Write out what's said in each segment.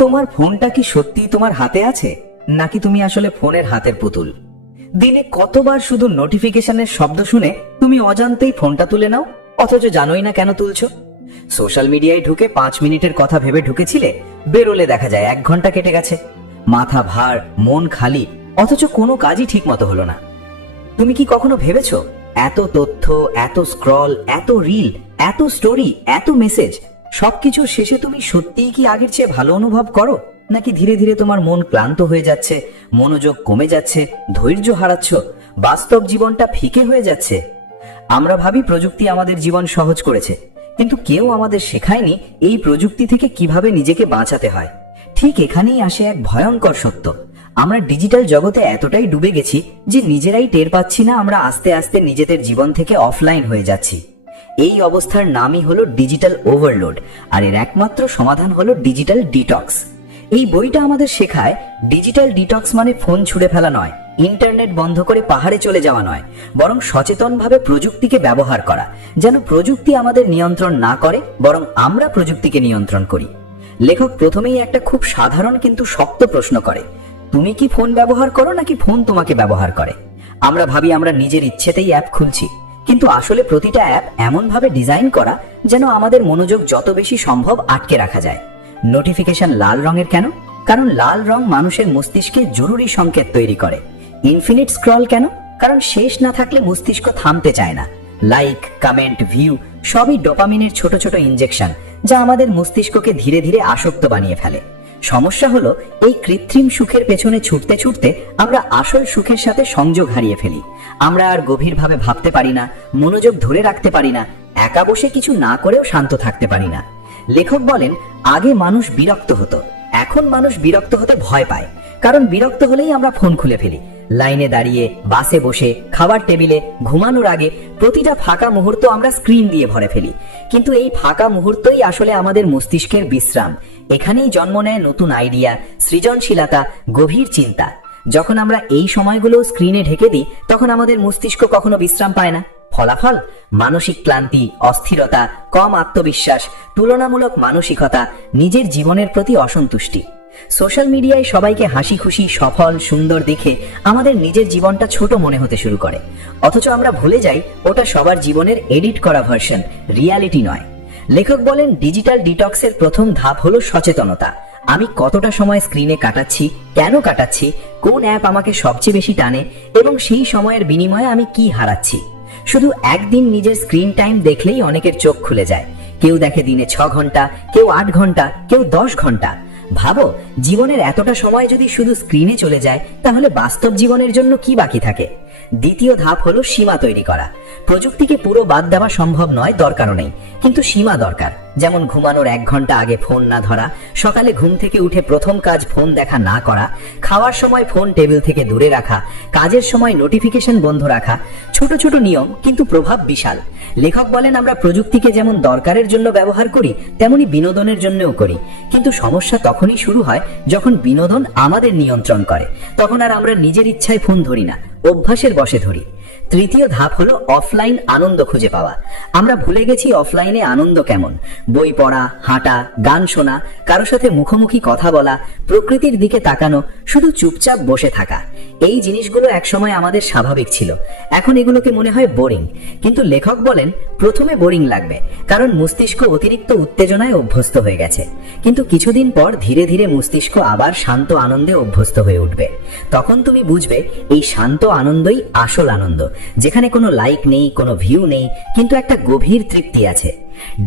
তোমার ফোনটা কি সত্যি তোমার হাতে আছে, নাকি তুমি আসলে ফোনের হাতের পুতুল? দিনে কতবার শুধু নোটিফিকেশনের শব্দ শুনে তুমি অজান্তেই ফোনটা তুলে নাও, অথচ জানোই না কেন তুলছো। সোশ্যাল মিডিয়ায় ঢুকে 5 মিনিটের কথা ভেবে ঢুকেছিলে, বেরোলে দেখা যায় 1 ঘন্টা কেটে গেছে। মাথা ভার, মন খালি, অথচ কোনো কাজই ঠিক মতো হলো না। তুমি কি কখনো ভেবেছো, এত তথ্য, এত স্ক্রল, এত রিল, এত স্টোরি, এত মেসেজ, সবকিছুর শেষে তুমি সত্যিই কি আগের চেয়ে ভালো অনুভব করো, নাকি ধীরে ধীরে তোমার মন ক্লান্ত হয়ে যাচ্ছে, মনোযোগ কমে যাচ্ছে, ধৈর্য হারাচ্ছ, বাস্তব জীবনটা ফিকে হয়ে যাচ্ছে? আমরা ভাবি প্রযুক্তি আমাদের জীবন সহজ করেছে, কিন্তু কেউ আমাদের শেখায়নি এই প্রযুক্তি থেকে কিভাবে নিজেকে বাঁচাতে হয়। ঠিক এখানেই আসে এক ভয়ঙ্কর সত্য। আমরা ডিজিটাল জগতে এতটাই ডুবে গেছি যে নিজেরাই টের পাচ্ছি না আমরা আস্তে আস্তে নিজেদের জীবন থেকে অফলাইন হয়ে যাচ্ছি। এই অবস্থার নামই হলো ডিজিটাল ওভারলোড, আর এর একমাত্র সমাধান হলো ডিজিটাল ডিটক্স। এই বইটা আমাদের শেখায় ডিজিটাল ডিটক্স মানে ফোন ছুঁড়ে ফেলা নয়, ইন্টারনেট বন্ধ করে পাহাড়ে চলে যাওয়া নয়, বরং সচেতনভাবে প্রযুক্তিকে ব্যবহার করা, যেন প্রযুক্তি আমাদের নিয়ন্ত্রণ না করে, বরং আমরা প্রযুক্তিকে নিয়ন্ত্রণ করি। লেখক প্রথমেই একটা খুব সাধারণ কিন্তু শক্ত প্রশ্ন করে, তুমি কি ফোন ব্যবহার করো, নাকি ফোন তোমাকে ব্যবহার করে? আমরা ভাবি আমরা নিজের ইচ্ছেতেই অ্যাপ খুলছি, কিন্তু আসলে প্রতিটা অ্যাপ এমনভাবে ডিজাইন করা যেন আমাদের মনোযোগ যত বেশি সম্ভব আটকে রাখা যায়। নোটিফিকেশন লাল রঙের কেন? কারণ লাল রং মানুষের মস্তিষ্কে জরুরি সংকেত তৈরি করে। ইনফিনিট স্ক্রল কেন? কারণ শেষ না থাকলে মস্তিষ্ক থামতে চায় না। লাইক, কমেন্ট, ভিউ সবই ডোপামিনের ছোট ছোট ইনজেকশন, যা আমাদের মস্তিষ্ককে ধীরে ধীরে আসক্ত বানিয়ে ফেলে। সমস্যা হলো, এই কৃত্রিম সুখের পেছনে ছুটতে ছুটতে আমরা আসল সুখের সাথে সংযোগ হারিয়ে ফেলি। আমরা আর গভীরভাবে ভাবতে পারি না, মনোযোগ ধরে রাখতে পারি না, একা বসে কিছু না করেও শান্ত থাকতে পারি না। লেখক বলেন, আগে মানুষ বিরক্ত হতো, এখন মানুষ বিরক্ত হতে ভয় পায়। কারণ বিরক্ত হলেই আমরা ফোন খুলে ফেলি। লাইনে দাঁড়িয়ে, বাসে বসে, খাবার টেবিলে, ঘুমানোর আগে প্রতিটা ফাঁকা মুহূর্ত আমরা স্ক্রিন দিয়ে ভরে ফেলি। কিন্তু এই ফাঁকা মুহূর্তই আসলে আমাদের মস্তিষ্কের বিশ্রাম। এখানেই জন্ম নেয় নতুন আইডিয়া, সৃজনশীলতা, গভীর চিন্তা। যখন আমরা এই সময়গুলো স্ক্রিনে ঢেকে দিই, তখন আমাদের মস্তিষ্ক কখনো বিশ্রাম পায় না। ফলাফল, মানসিক ক্লান্তি, অস্থিরতা, কম আত্মবিশ্বাস, তুলনামূলক মানসিকতা, নিজের জীবনের প্রতি অসন্তুষ্টি। সোশ্যাল মিডিয়ায় সবাইকে হাসি খুশি, সফল, সুন্দর দেখে আমাদের নিজের জীবনটা ছোট মনে হতে শুরু করে। অথচ আমরা ভুলে যাই ওটা সবার জীবনের এডিট করা ভার্সন, রিয়ালিটি নয়। লেখক বলেন, ডিজিটাল ডিটক্সের প্রথম ধাপ হলো সচেতনতা। আমি কতটা সময় স্ক্রিনে কাটাচ্ছি, কেন কাটাচ্ছি, কোন অ্যাপ আমাকে সবচেয়ে বেশি টানে, এবং সেই সময়ের বিনিময়ে আমি কি হারাচ্ছি। শুধু একদিন নিজের স্ক্রিন টাইম দেখলেই অনেকের চোখ খুলে যায়। কেউ দেখে দিনে 6 ঘন্টা, কেউ 8 ঘন্টা, কেউ 10 ঘন্টা। ভাবো, জীবনের এতটা সময় যদি শুধু স্ক্রিনে চলে যায়, তাহলে বাস্তব জীবনের জন্য কি বাকি থাকে? দ্বিতীয় ধাপ হলো সীমা তৈরি করা। প্রযুক্তিকে পুরো বাদ দেওয়া সম্ভব নয়, দরকারও নেই, কিন্তু সীমা দরকার। যেমন ঘুমানোর 1 ঘন্টা আগে ফোন না ধরা, সকালে ঘুম থেকে উঠে প্রথম কাজ ফোন দেখা না করা, খাওয়ার সময় ফোন টেবিল থেকে দূরে রাখা, কাজের সময় নোটিফিকেশন বন্ধ রাখা। ছোট ছোট নিয়ম, কিন্তু প্রভাব বিশাল। লেখক বলেন, আমরা প্রযুক্তিকে যেমন দরকারের জন্য ব্যবহার করি, তেমনি বিনোদনের জন্যও করি। কিন্তু সমস্যা তখনই শুরু হয় যখন বিনোদন আমাদের নিয়ন্ত্রণ করে। তখন আর আমরা নিজের ইচ্ছায় ফোন ধরি না, অভ্যাসের বশে ধরি। তৃতীয় ধাপ হলো অফলাইন আনন্দ খুঁজে পাওয়া। আমরা ভুলে গেছি অফলাইনে আনন্দ কেমন। বই পড়া, হাঁটা, গান শোনা, কারো সাথে মুখোমুখি কথা বলা, প্রকৃতির দিকে তাকানো, শুধু চুপচাপ বসে থাকা। এই জিনিসগুলো একসময় আমাদের স্বাভাবিক ছিল, এখন এগুলোকে মনে হয় বোরিং। কিন্তু লেখক বলেন, প্রথমে বোরিং লাগবে, কারণ মস্তিষ্ক অতিরিক্ত উত্তেজনায় অভ্যস্ত হয়ে গেছে। কিন্তু কিছুদিন পর ধীরে ধীরে মস্তিষ্ক আবার শান্ত আনন্দে অভ্যস্ত হয়ে উঠবে। তখন তুমি বুঝবে এই শান্ত আনন্দই আসল আনন্দ, যেখানে কোনো লাইক নেই, কোনো ভিউ নেই, কিন্তু একটা গভীর তৃপ্তি আছে।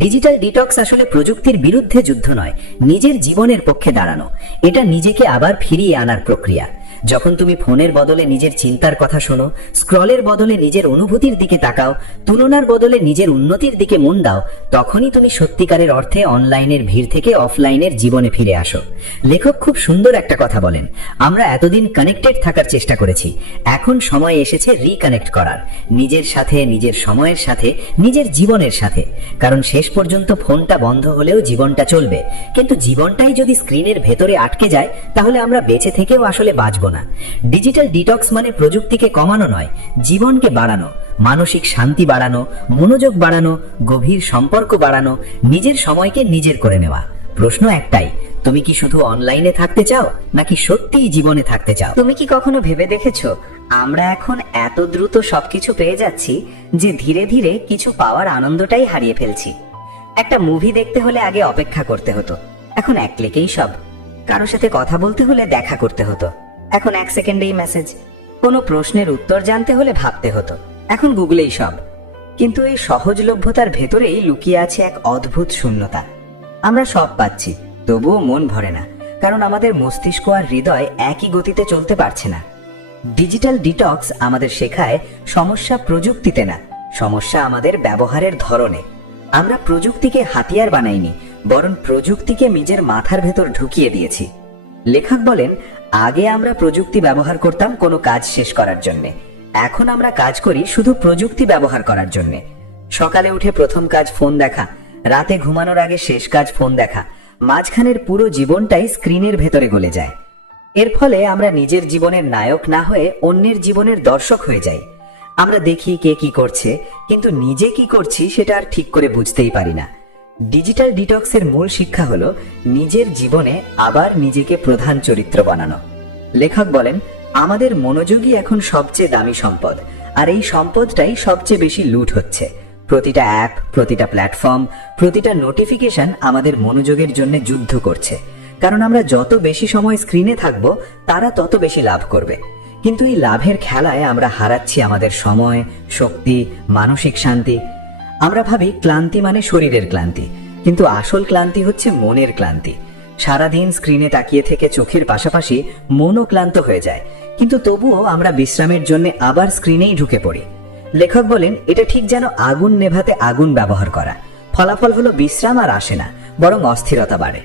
ডিজিটাল ডিটক্স আসলে প্রযুক্তির বিরুদ্ধে যুদ্ধ নয়, নিজের জীবনের পক্ষে দাঁড়ানো। এটা নিজেকে আবার ফিরিয়ে আনার প্রক্রিয়া। যখন তুমি ফোনের বদলে নিজের চিন্তার কথা শোনো, স্ক্রলের বদলে নিজের অনুভূতির দিকে তাকাও, তুলনার বদলে নিজের উন্নতির দিকে মন দাও, তখনই তুমি সত্যিকারের অর্থে অনলাইনের ভিড় থেকে অফলাইনের জীবনে ফিরে আসো। লেখক খুব সুন্দর একটা কথা বলেন, আমরা এতদিন কানেক্টেড থাকার চেষ্টা করেছি, এখন সময় এসেছে রিকানেক্ট করার, নিজের সাথে, নিজের সময়ের সাথে, নিজের জীবনের সাথে। কারণ শেষ পর্যন্ত ফোনটা বন্ধ হলেও জীবনটা চলবে, কিন্তু জীবনটাই যদি স্ক্রিনের ভেতরে আটকে যায়, তাহলে আমরা বেঁচে থেকেও আসলে বাঁচব না। ডিজিটাল ডিটক্স মানে প্রযুক্তিকে কমানো নয়, জীবনকে বাড়ানো, মানসিক শান্তি বাড়ানো, মনোযোগ বাড়ানো, গভীর সম্পর্ক বাড়ানো, নিজের সময়কে নিজের করে নেওয়া। প্রশ্ন একটাই, তুমি কি শুধু অনলাইনে থাকতে চাও নাকি সত্যিই জীবনে থাকতে চাও? তুমি কি কখনো ভেবে দেখেছো আমরা এখন এত দ্রুত সবকিছু পেয়ে যাচ্ছি যে ধীরে ধীরে কিছু পাওয়ার আনন্দটাই হারিয়ে ফেলছি। একটা মুভি দেখতে হলে আগে অপেক্ষা করতে হতো, এখন এক ক্লিকেই সব। কারোর সাথে কথা বলতে হলে দেখা করতে হতো, এখন এক সেকেন্ডেই মেসেজ। কোনো প্রশ্নের উত্তর জানতে হলে ভাবতে হতো, এখন গুগলেই সব। কিন্তু এই সহজলভ্যতার ভেতরেই লুকিয়ে আছে এক অদ্ভুত শূন্যতা। আমরা সব পাচ্ছি, তবুও মন ভরে না, কারণ আমাদের মস্তিষ্ক আর হৃদয় একই গতিতে চলতে পারছে না। ডিজিটাল ডিটক্স আমাদের শেখায় সমস্যা প্রযুক্তিতে না, সমস্যা আমাদের ব্যবহারের ধরনে। আমরা প্রযুক্তিকে হাতিয়ার বানাইনি, বরং প্রযুক্তিকে নিজের মাথার ভেতর ঢুকিয়ে দিয়েছি। লেখক বলেন, আগে আমরা প্রযুক্তি ব্যবহার করতাম কোনো কাজ শেষ করার জন্য, এখন আমরা কাজ করি শুধু প্রযুক্তি ব্যবহার করার জন্য। সকালে উঠে প্রথম কাজ ফোন দেখা, রাতে ঘুমানোর আগে শেষ কাজ ফোন দেখা, মাঝখানের পুরো জীবনটাই স্ক্রিনের ভেতরে গলে যায়। এর ফলে আমরা নিজের জীবনের নায়ক না হয়ে অন্যের জীবনের দর্শক হয়ে যাই। আমরা দেখি কে কি করছে, কিন্তু নিজে কি করছি সেটা আর ঠিক করে বুঝতেই পারি না। ডিজিটাল ডিটক্সের মূল শিক্ষা হলো নিজের জীবনে আবার নিজেকে প্রধান চরিত্র বানানো। লেখক বলেন, আমাদের মনোযোগই এখন সবচেয়ে দামি সম্পদ, আর এই সম্পদটাই সবচেয়ে বেশি লুট হচ্ছে। প্রতিটা অ্যাপ, প্রতিটা প্ল্যাটফর্ম, প্রতিটা নোটিফিকেশন আমাদের মনোযোগের জন্য যুদ্ধ করছে। কারণ আমরা যত বেশি সময় স্ক্রিনে থাকবো, তারা তত বেশি লাভ করবে। কিন্তু এই লাভের খেলায় আমরা হারাচ্ছি আমাদের সময়, শক্তি, মানসিক শান্তি। আমরা ভাবি ক্লান্তি মানে শরীরের ক্লান্তি, কিন্তু আসল ক্লান্তি হচ্ছে মনের ক্লান্তি। সারাদিন স্ক্রিনে তাকিয়ে থেকে চোখের পাশাপাশি মনও ক্লান্ত হয়ে যায়, কিন্তু তবুও আমরা বিশ্রামের জন্য আবার স্ক্রিনেই ঢুকে পড়ি। লেখক বলেন, এটা ঠিক যেন আগুন নেভাতে আগুন ব্যবহার করা। ফলাফল হলো বিশ্রাম আর আসে না, বরং অস্থিরতা বাড়ে।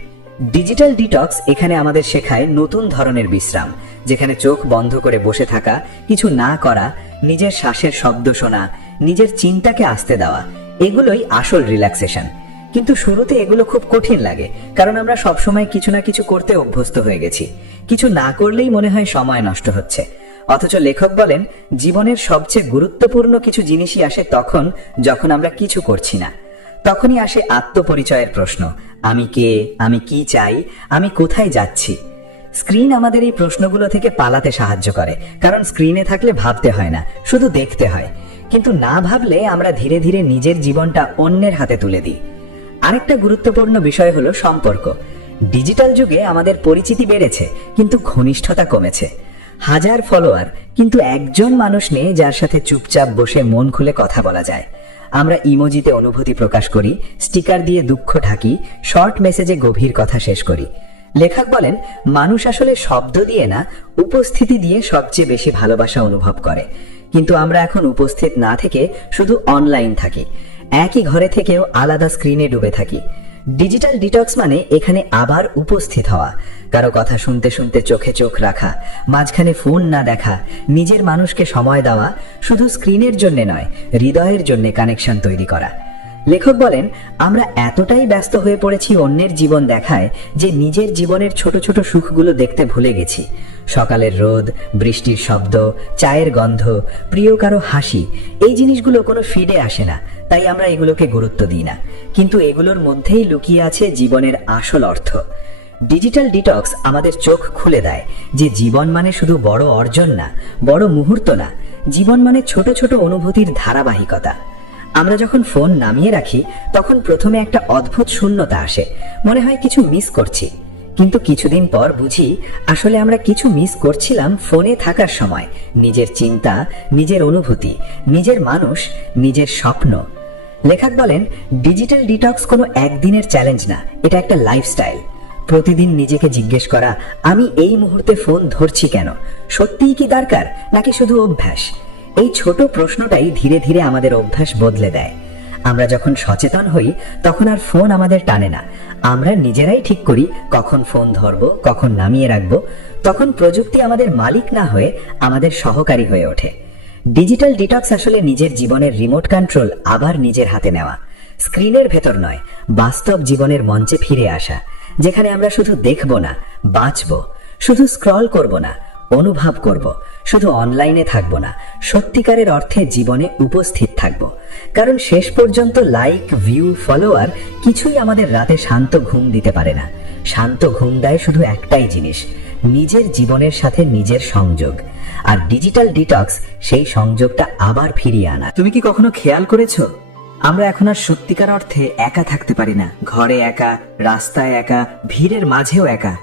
ডিজিটাল ডিটক্স এখানে আমাদের শেখায় নতুন ধরনের বিশ্রাম, যেখানে চোখ বন্ধ করে বসে থাকা, কিছু না করা, নিজের শ্বাসের শব্দ শোনা, নিজের চিন্তাকে আসতে দেওয়া, এগুলোই আসল রিল্যাক্সেশন। কিন্তু শুরুতে এগুলো খুব কঠিন লাগে, কারণ আমরা সবসময় কিছু না কিছু করতে অভ্যস্ত হয়ে গেছি। কিছু না করলেই মনে হয় সময় নষ্ট হচ্ছে। অথচ লেখক বলেন, জীবনের সবচেয়ে গুরুত্বপূর্ণ কিছু জিনিসই আসে তখন যখন আমরা কিছু করছি না। তখনই আসে আত্মপরিচয়ের প্রশ্ন, আমি কে, আমি কি চাই, আমি কোথায় যাচ্ছি। স্ক্রিন আমাদের এই প্রশ্নগুলো থেকে পালাতে সাহায্য করে, কারণ স্ক্রিনে থাকলে ভাবতে হয় না, শুধু দেখতে হয়। কিন্তু না ভাবলে আমরা ধীরে ধীরে নিজের জীবনটা অন্যের হাতে তুলে দিই। আরেকটা গুরুত্বপূর্ণ বিষয় হলো সম্পর্ক। ডিজিটাল যুগে আমাদের পরিচিতি বেড়েছে, কিন্তু ঘনিষ্ঠতা কমেছে। হাজার ফলোয়ার, কিন্তু একজন মানুষ নেই যার সাথে চুপচাপ বসে মন খুলে কথা বলা যায়। আমরা ইমোজিতে অনুভূতি প্রকাশ করি, স্টিকার দিয়ে দুঃখ ঢাকি, শর্ট মেসেজে গভীর কথা শেষ করি। লেখক বলেন, মানুষ আসলে শব্দ দিয়ে না, উপস্থিতি দিয়ে সবচেয়ে বেশি ভালোবাসা অনুভব করে। কিন্তু আমরা এখন উপস্থিত না থেকে শুধু অনলাইন থাকি, একই ঘরে থেকেও আলাদা স্ক্রিনে ডুবে থাকি। ডিজিটাল ডিটক্স মানে এখানে আবার উপস্থিত হওয়া, কারো কথা শুনতে শুনতে চোখে চোখ রাখা, মাঝখানে ফোন না দেখা, নিজের মানুষকে সময় দেওয়া, শুধু স্ক্রিনের জন্য নয়, হৃদয়ের জন্য কানেকশন তৈরি করা। লেখক বলেন, আমরা এতটাই ব্যস্ত হয়ে পড়েছি অন্যের জীবন দেখায় যে নিজের জীবনের ছোট ছোট সুখগুলো দেখতে ভুলে গেছি। সকালের রোদ, বৃষ্টির শব্দ, চায়ের গন্ধ, প্রিয় কারো হাসি, এই জিনিসগুলো কোনো ফিডে আসে না, তাই আমরা এগুলোকে গুরুত্ব দিই না। কিন্তু এগুলোর মধ্যেই লুকিয়ে আছে জীবনের আসল অর্থ। ডিজিটাল ডিটক্স আমাদের চোখ খুলে দেয় যে জীবন মানে শুধু বড় অর্জন না, বড় মুহূর্ত না, জীবন মানে ছোট ছোট অনুভূতির ধারাবাহিকতা। আমরা যখন ফোন নামিয়ে রাখি, তখন প্রথমে একটা অদ্ভুত শূন্যতা আসে, মনে হয় কিছু মিস করছি। কিন্তু কিছুদিন পর বুঝি আসলে আমরা কিছু মিস করছিলাম ফোনে থাকার সময়, নিজের চিন্তা, নিজের অনুভূতি, নিজের মানুষ, নিজের স্বপ্ন। লেখক বলেন, ডিজিটাল ডিটক্স কোনো একদিনের চ্যালেঞ্জ না, এটা একটা লাইফস্টাইল। প্রতিদিন নিজেকে জিজ্ঞেস করা, আমি এই মুহূর্তে ফোন ধরছি কেন, সত্যিই কি দরকার নাকি শুধু অভ্যাস? এই ছোট প্রশ্নটাই ধীরে ধীরে আমাদের অভ্যাস বদলে দেয়। আমরা যখন সচেতন হই, তখন আর ফোন আমাদের টানে না, আমরা নিজেরাই ঠিক করি কখন ফোন ধরবো, কখন নামিয়ে রাখবো। তখন প্রযুক্তি আমাদের মালিক না হয়ে আমাদের সহকারী হয়ে ওঠে। ডিজিটাল ডিটক্স আসলে নিজের জীবনের রিমোট কন্ট্রোল আবার নিজের হাতে নেওয়া, স্ক্রিনের ভেতর নয়, বাস্তব জীবনের মঞ্চে ফিরে আসা, যেখানে আমরা শুধু দেখব না, বাঁচবো, শুধু স্ক্রল করব না, অনুভব করব, শুধু অনলাইনে থাকবো না, সত্যিকারের অর্থে জীবনে উপস্থিত থাকবো। কারণ শেষ পর্যন্ত লাইক, ভিউ, ফলোয়ার কিছুই আমাদের রাতে শান্ত ঘুম দিতে পারে না। শান্ত ঘুম দেয় শুধু একটাই জিনিস, নিজের জীবনের সাথে নিজের সংযোগ। আর ডিজিটাল ডিটক্স সেই সংযোগটা আবার ফিরিয়ে আনা। তুমি কি কখনো খেয়াল করেছো, আমরা এখন আর সত্যিকার অর্থে একা থাকতে পারি না। ঘরে একা, রাস্তায় একা, ভিড়ের মাঝেও একা।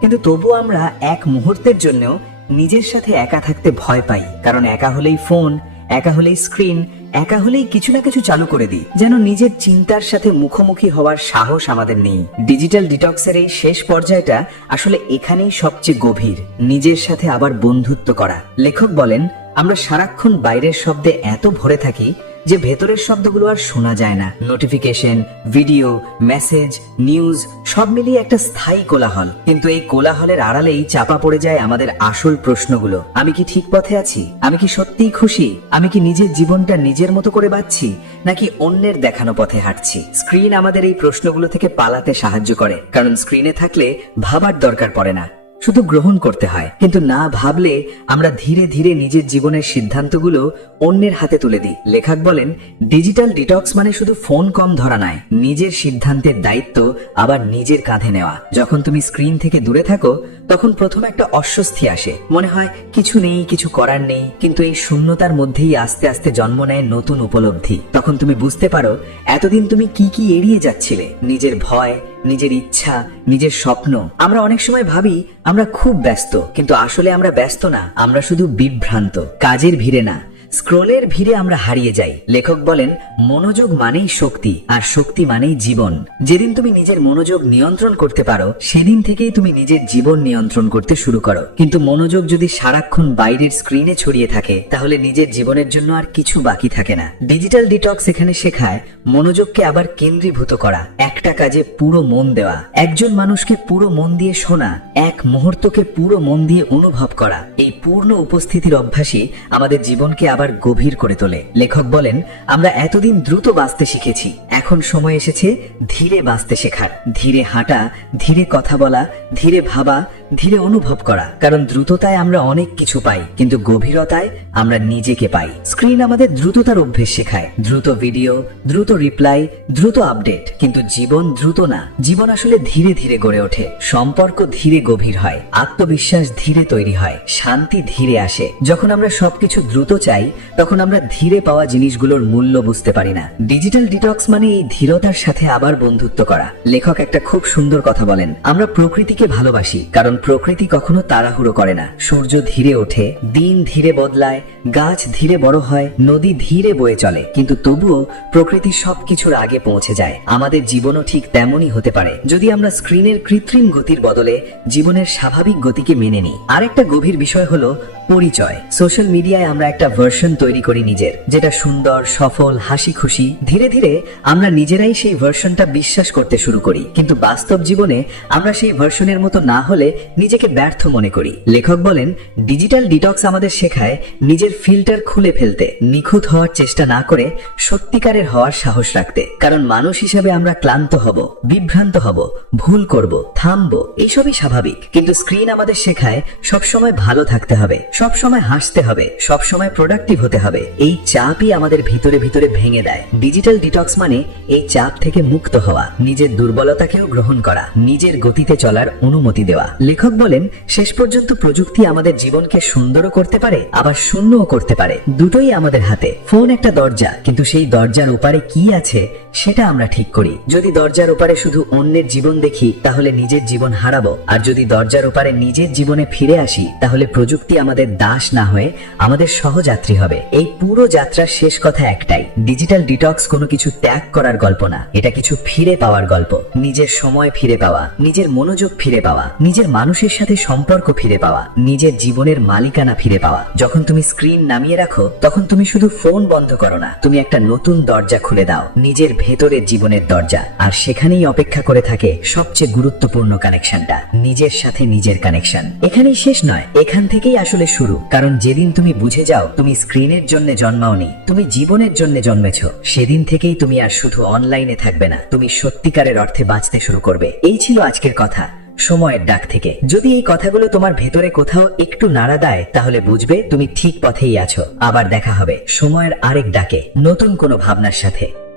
কিন্তু তবু আমরা এক মুহূর্তের জন্যও নিজের সাথে একা থাকতে ভয় পাই। কারণ একা হলেই ফোন, একা হলেই স্ক্রিন, একা হলেই কিছু না কিছু চালু করে দিই, যেন নিজের চিন্তার সাথে মুখোমুখি হওয়ার সাহস আমাদের নেই। ডিজিটাল ডিটক্সের এই শেষ পর্যায়টা আসলে এখানেই সবচেয়ে গভীর, নিজের সাথে আবার বন্ধুত্ব করা। লেখক বলেন, আমরা সারাক্ষণ বাইরের শব্দে এত ভরে থাকি যে ভেতরের শব্দগুলো আর শোনা যায় না। নোটিফিকেশন, ভিডিও, মেসেজ, নিউজ সব মিলিয়ে একটা স্থায়ী কোলাহল। কিন্তু এই কোলাহলের আড়ালেই চাপা পড়ে যায় আমাদের আসল প্রশ্নগুলো। আমি কি ঠিক পথে আছি? আমি কি সত্যিই খুশি? আমি কি নিজের জীবনটা নিজের মতো করে বাঁচছি, নাকি অন্যের দেখানো পথে হাঁটছি? স্ক্রিন আমাদের এই প্রশ্নগুলো থেকে পালাতে সাহায্য করে, কারণ স্ক্রিনে থাকলে ভাবার দরকার পড়ে না, শুধু গ্রহণ করতে হয়। কিন্তু না ভাবলে আমরা ধীরে ধীরে নিজের জীবনের সিদ্ধান্তগুলো অন্যের হাতে তুলে দিই। লেখক বলেন, ডিজিটাল ডিটক্স মানে শুধু ফোন কম ধরা নয়, নিজের সিদ্ধান্তের দায়িত্ব আবার নিজের কাঁধে নেওয়া। যখন তুমি স্ক্রিন থেকে দূরে থাকো তখন প্রথমে একটা অস্বস্তি আসে, মনে হয় কিছু নেই, কিছু করার নেই। কিন্তু এই শূন্যতার মধ্যেই আস্তে আস্তে জন্ম নেয় নতুন উপলব্ধি। তখন তুমি বুঝতে পারো এতদিন তুমি কি কি এড়িয়ে যাচ্ছিলে, নিজের ভয়, নিজের ইচ্ছা, নিজের স্বপ্ন। আমরা অনেক সময় ভাবি আমরা খুব ব্যস্ত, কিন্তু আসলে আমরা ব্যস্ত না, আমরা শুধু বিভ্রান্ত। কাজের ভিড়ে না, স্ক্রোলের ভিড়ে আমরা হারিয়ে যাই। লেখক বলেন, মনোযোগ মানেই শক্তি, আর শক্তি মানেই জীবন। যেদিন তুমি নিজের মনোযোগ নিয়ন্ত্রণ করতে পারো, সেদিন থেকেই তুমি নিজের জীবন নিয়ন্ত্রণ করতে শুরু করো। কিন্তু মনোযোগ যদি সারাক্ষণ বাইরের স্ক্রিনে ছড়িয়ে থাকে, তাহলে নিজের জীবনের জন্য আর কিছু বাকি থাকে না। ডিজিটাল ডিটক্স এখানে শেখায় মনোযোগকে আবার কেন্দ্রীভূত করা, একটা কাজে পুরো মন দেওয়া, একজন মানুষকে পুরো মন দিয়ে শোনা, এক মুহূর্তকে পুরো মন দিয়ে অনুভব করা। এই পূর্ণ উপস্থিতির অভ্যাসই আমাদের জীবনকে আবার গভীর করে তোলে। লেখক বলেন, আমরা এতদিন দ্রুত বাঁচতে শিখেছি, এখন সময় এসেছে ধীরে বাঁচতে শেখার। ধীরে হাঁটা, ধীরে কথা বলা, ধীরে ভাবা, ধীরে অনুভব করা। কারণ দ্রুততায় আমরা অনেক কিছু পাই, কিন্তু গভীরতায় আমরা নিজেকে পাই। স্ক্রিন আমাদের দ্রুততার অভ্যেস শেখায়, দ্রুত ভিডিও, দ্রুত রিপ্লাই, দ্রুত আপডেট। কিন্তু জীবন দ্রুত না, জীবন আসলে ধীরে ধীরে গড়ে ওঠে। সম্পর্ক ধীরে গভীর হয়, আত্মবিশ্বাস ধীরে তৈরি হয়, শান্তি ধীরে আসে। যখন আমরা সবকিছু দ্রুত চাই, তখন আমরা ধীরে পাওয়া জিনিসগুলোর মূল্য বুঝতে পারি না। ডিজিটাল ডিটক্স মানে এই ধীরতার সাথে আবার বন্ধুত্ব করা। লেখক একটা খুব সুন্দর কথা বলেন, আমরা প্রকৃতিকে ভালোবাসি, কারণ প্রকৃতি কখনো তাড়াহুড়ো করে না। সূর্য ধীরে ওঠে, দিন ধীরে বদলায়, গাছ ধীরে বড় হয়, নদী ধীরে বয়ে চলে, কিন্তু তবুও প্রকৃতি সবকিছুর আগে পৌঁছে যায়। আমাদের জীবনও ঠিক তেমনই হতে পারে, যদি আমরা স্ক্রিনের কৃত্রিম গতির বদলে জীবনের স্বাভাবিক গতিকে মেনে নিই। আরেকটা গভীর বিষয় হলো পরিচয়। সোশ্যাল মিডিয়ায় আমরা একটা ভার্সন তৈরি করি নিজের, যেটা সুন্দর, সফল, হাসি খুশি। ধীরে ধীরে আমরা নিজেরাই সেই ভার্সনটা বিশ্বাস করতে শুরু করি, কিন্তু বাস্তব জীবনে আমরা সেই ভার্সনের মতো না হলে নিজেকে ব্যর্থ মনে করি। লেখক বলেন, ডিজিটাল ডিটক্স আমাদের শেখায় নিজের ফিল্টার খুলে ফেলতে, নিখুঁত হওয়ার চেষ্টা না করে সত্যিকারের হওয়ার সাহস রাখতে। কারণ মানুষ হিসেবে আমরা ক্লান্ত হব, বিভ্রান্ত হব, ভুল করব, থামবো, এইসবই স্বাভাবিক। কিন্তু স্ক্রিন আমাদের শেখায় সবসময় ভালো থাকতে হবে, সবসময় হাসতে হবে, সবসময় প্রোডাক্টিভ হতে হবে। এই চাপই আমাদের ভিতরে ভিতরে ভেঙে দেয়। ডিজিটাল ডিটক্স মানে এই চাপ থেকে মুক্ত হওয়া, নিজের দুর্বলতাকেও গ্রহণ করা, নিজের গতিতে চলার অনুমতি দেওয়া। লেখক বলেন, শেষ পর্যন্ত প্রযুক্তি আমাদের জীবনকে সুন্দরও করতে পারে, আবার শূন্যও করতে পারে। দুটোই আমাদের হাতে। ফোন একটা দরজা, কিন্তু সেই দরজার ওপারে কি আছে সেটা আমরা ঠিক করি। যদি দরজার ওপারে শুধু অন্যের জীবন দেখি, তাহলে নিজের জীবন হারাবো। আর যদি দরজার ওপারে নিজের জীবনে ফিরে আসি, তাহলে প্রযুক্তি আমাদের দাস না হয়ে আমাদের সহযাত্রী হবে। এই পুরো যাত্রার শেষ কথা একটাই, ডিজিটাল ডিটক্স কোনো কিছু ত্যাগ করার গল্প না, এটা কিছু ফিরে পাওয়ার গল্প। নিজের সময় ফিরে পাওয়া, নিজের মনোযোগ ফিরে পাওয়া, নিজের মানুষের সাথে সম্পর্ক ফিরে পাওয়া, নিজের জীবনের মালিকানা ফিরে পাওয়া। যখন তুমি স্ক্রিন নামিয়ে রাখো, তখন তুমি শুধু ফোন বন্ধ করো না, তুমি একটা নতুন দরজা খুলে দাও, নিজের ভেতরের জীবনের দরজা। আর সেখানেই অপেক্ষা করে থাকে সবচেয়ে গুরুত্বপূর্ণ কানেকশনটা, নিজের সাথে নিজের কানেকশন। এখানেই শেষ নয়, এখান থেকেই আসলে শুরু। কারণ যেদিন তুমি বুঝে যাও তুমি স্ক্রিনের জন্য জন্মাওনি, তুমি জীবনের জন্য জন্মেছ, সেদিন থেকেই তুমি আর শুধু অনলাইনে থাকবে না, তুমি সত্যিকারের অর্থে বাঁচতে শুরু করবে। এই ছিল আজকের কথা। সময়ের ডাক থেকে। যদি এই কথাগুলো তোমার ভেতরে কোথাও একটু নাড়া দেয় তাহলে বুঝবে তুমি ঠিক পথেই আছো। আবার দেখা হবে সময়ের আরেক ডাকে, নতুন কোনো ভাবনার সাথে।